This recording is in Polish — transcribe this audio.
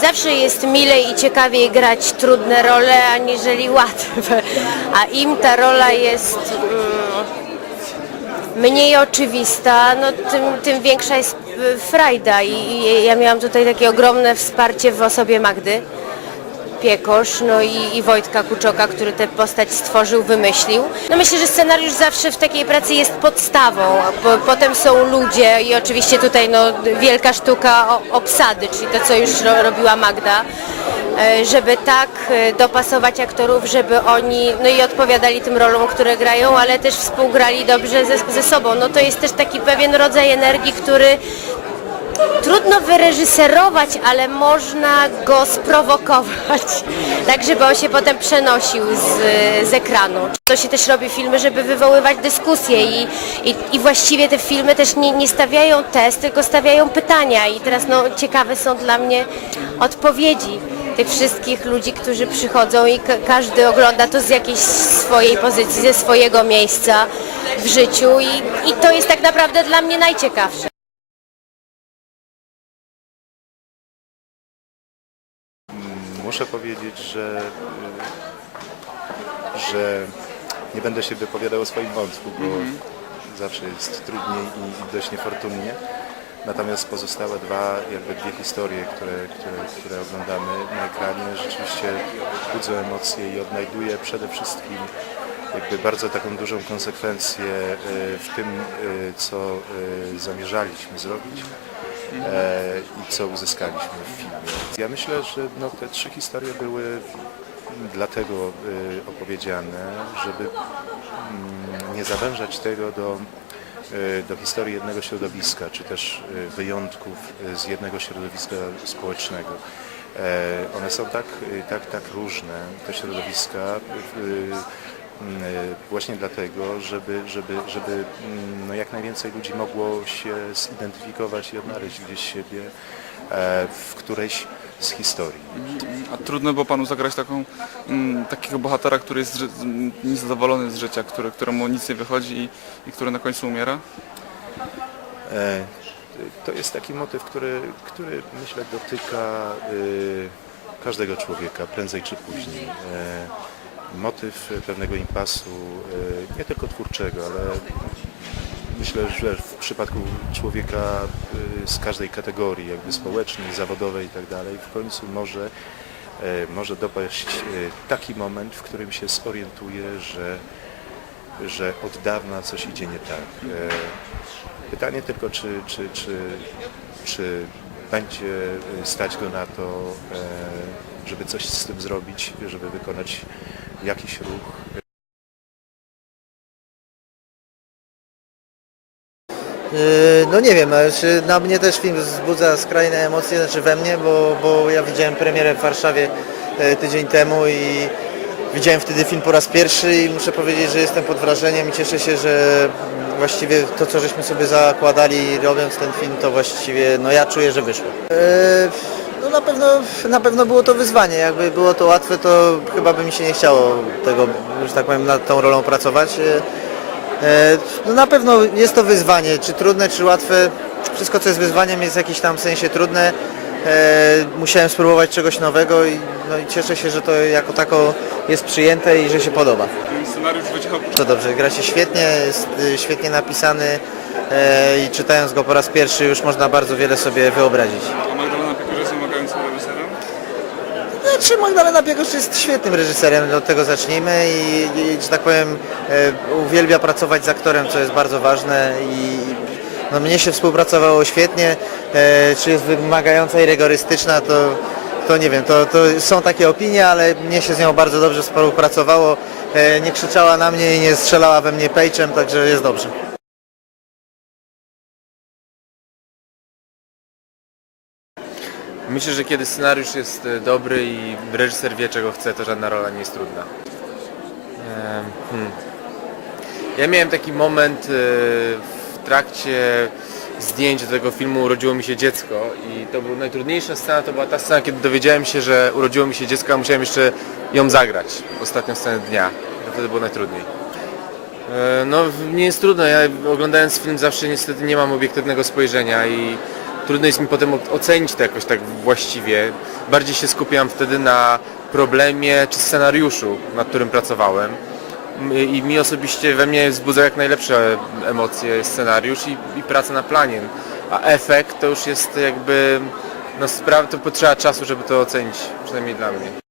zawsze jest milej i ciekawiej grać trudne role, aniżeli łatwe. A im ta rola jest mm, mniej oczywista, no tym, tym większa jest y, frajda. I, I ja miałam tutaj takie ogromne wsparcie w osobie Magdy. Piekosz, no i, i Wojtka Kuczoka, który tę postać stworzył, wymyślił. No myślę, że scenariusz zawsze w takiej pracy jest podstawą, bo potem są ludzie i oczywiście tutaj no, wielka sztuka obsady, czyli to, co już ro, robiła Magda, e, żeby tak e, dopasować aktorów, żeby oni no i odpowiadali tym rolom, które grają, ale też współgrali dobrze ze, ze sobą. No to jest też taki pewien rodzaj energii, który trudno wyreżyserować, ale można go sprowokować, tak żeby on się potem przenosił z, z ekranu. To się też robi filmy, żeby wywoływać dyskusje i, i, i właściwie te filmy też nie, nie stawiają test, tylko stawiają pytania i teraz no, ciekawe są dla mnie odpowiedzi tych wszystkich ludzi, którzy przychodzą i ka- każdy ogląda to z jakiejś swojej pozycji, ze swojego miejsca w życiu i, i to jest tak naprawdę dla mnie najciekawsze. Muszę powiedzieć, że, y, że nie będę się wypowiadał o swoim wątku, bo zawsze jest trudniej i, dość niefortunnie. Natomiast pozostałe dwa, jakby dwie historie, które, które, które oglądamy na ekranie, rzeczywiście budzą emocje i odnajduję przede wszystkim jakby bardzo taką dużą konsekwencję y, w tym, y, co zamierzaliśmy zrobić i co uzyskaliśmy w filmie. Ja myślę, że no, te trzy historie były dlatego y, opowiedziane, żeby mm, nie zawężać tego do, y, do historii jednego środowiska, czy też y, wyjątków z jednego środowiska społecznego. E, One są tak, tak, tak różne, te środowiska, właśnie dlatego, żeby, żeby, żeby mm, no, jak najwięcej ludzi mogło się zidentyfikować i odnaleźć gdzieś siebie e, w którejś z historii. A trudno było panu zagrać taką, mm, takiego bohatera, który jest niezadowolony z życia, który, któremu nic nie wychodzi i, i który na końcu umiera? E, To jest taki motyw, który, który myślę dotyka y, każdego człowieka prędzej czy później. Motyw pewnego impasu, y, nie tylko twórczego, ale myślę, że w przypadku człowieka y, z każdej kategorii, jakby społecznej, zawodowej i tak dalej, w końcu może, e, może dopaść taki moment, w którym się zorientuje, że, że od dawna coś idzie nie tak. Pytanie tylko, czy, czy, czy, czy będzie stać go na to, e, żeby coś z tym zrobić, żeby wykonać jakiś ruch, Yy, No nie wiem, znaczy na mnie też film wzbudza skrajne emocje, znaczy we mnie, bo, bo ja widziałem premierę w Warszawie e, tydzień temu i widziałem wtedy film po raz pierwszy i muszę powiedzieć, że jestem pod wrażeniem i cieszę się, że właściwie to, co żeśmy sobie zakładali robiąc ten film, to właściwie no ja czuję, że wyszło. E, No na pewno, na pewno było to wyzwanie, jakby było to łatwe, to chyba by mi się nie chciało tego, że tak powiem, nad tą rolą pracować. E, E, No na pewno jest to wyzwanie, czy trudne, czy łatwe. Wszystko co jest wyzwaniem jest w jakimś tam sensie trudne. Musiałem spróbować czegoś nowego i, no i cieszę się, że to jako tako jest przyjęte i że się podoba. Scenariusz To dobrze, gra się świetnie, jest y, świetnie napisany e, i czytając go po raz pierwszy już można bardzo wiele sobie wyobrazić. A Magdalena Piekurze jest wymagającym reżyserem? Znaczy Magdalena Piekosz jest świetnym reżyserem, od tego zacznijmy i, i że tak powiem e, uwielbia pracować z aktorem, co jest bardzo ważne i no, mnie się współpracowało świetnie, e, czy jest wymagająca i rygorystyczna, to, to nie wiem, to, to są takie opinie, ale mnie się z nią bardzo dobrze współpracowało, e, nie krzyczała na mnie i nie strzelała we mnie pejczem, także jest dobrze. Myślę, że kiedy scenariusz jest e, dobry i reżyser wie czego chce, to żadna rola nie jest trudna. Hmm. Ja miałem taki moment e, w trakcie zdjęć do tego filmu Urodziło mi się dziecko i to była najtrudniejsza scena, to była ta scena, kiedy dowiedziałem się, że urodziło mi się dziecko, a musiałem jeszcze ją zagrać, ostatnią scenę dnia. To wtedy było najtrudniej. E, No nie jest trudno, ja oglądając film zawsze niestety nie mam obiektywnego spojrzenia i trudno jest mi potem ocenić to jakoś tak właściwie. Bardziej się skupiam wtedy na problemie czy scenariuszu, nad którym pracowałem. I mi osobiście we mnie wzbudza jak najlepsze emocje scenariusz i, i praca na planie. A efekt to już jest jakby, no sprawa, to potrzeba czasu, żeby to ocenić, przynajmniej dla mnie.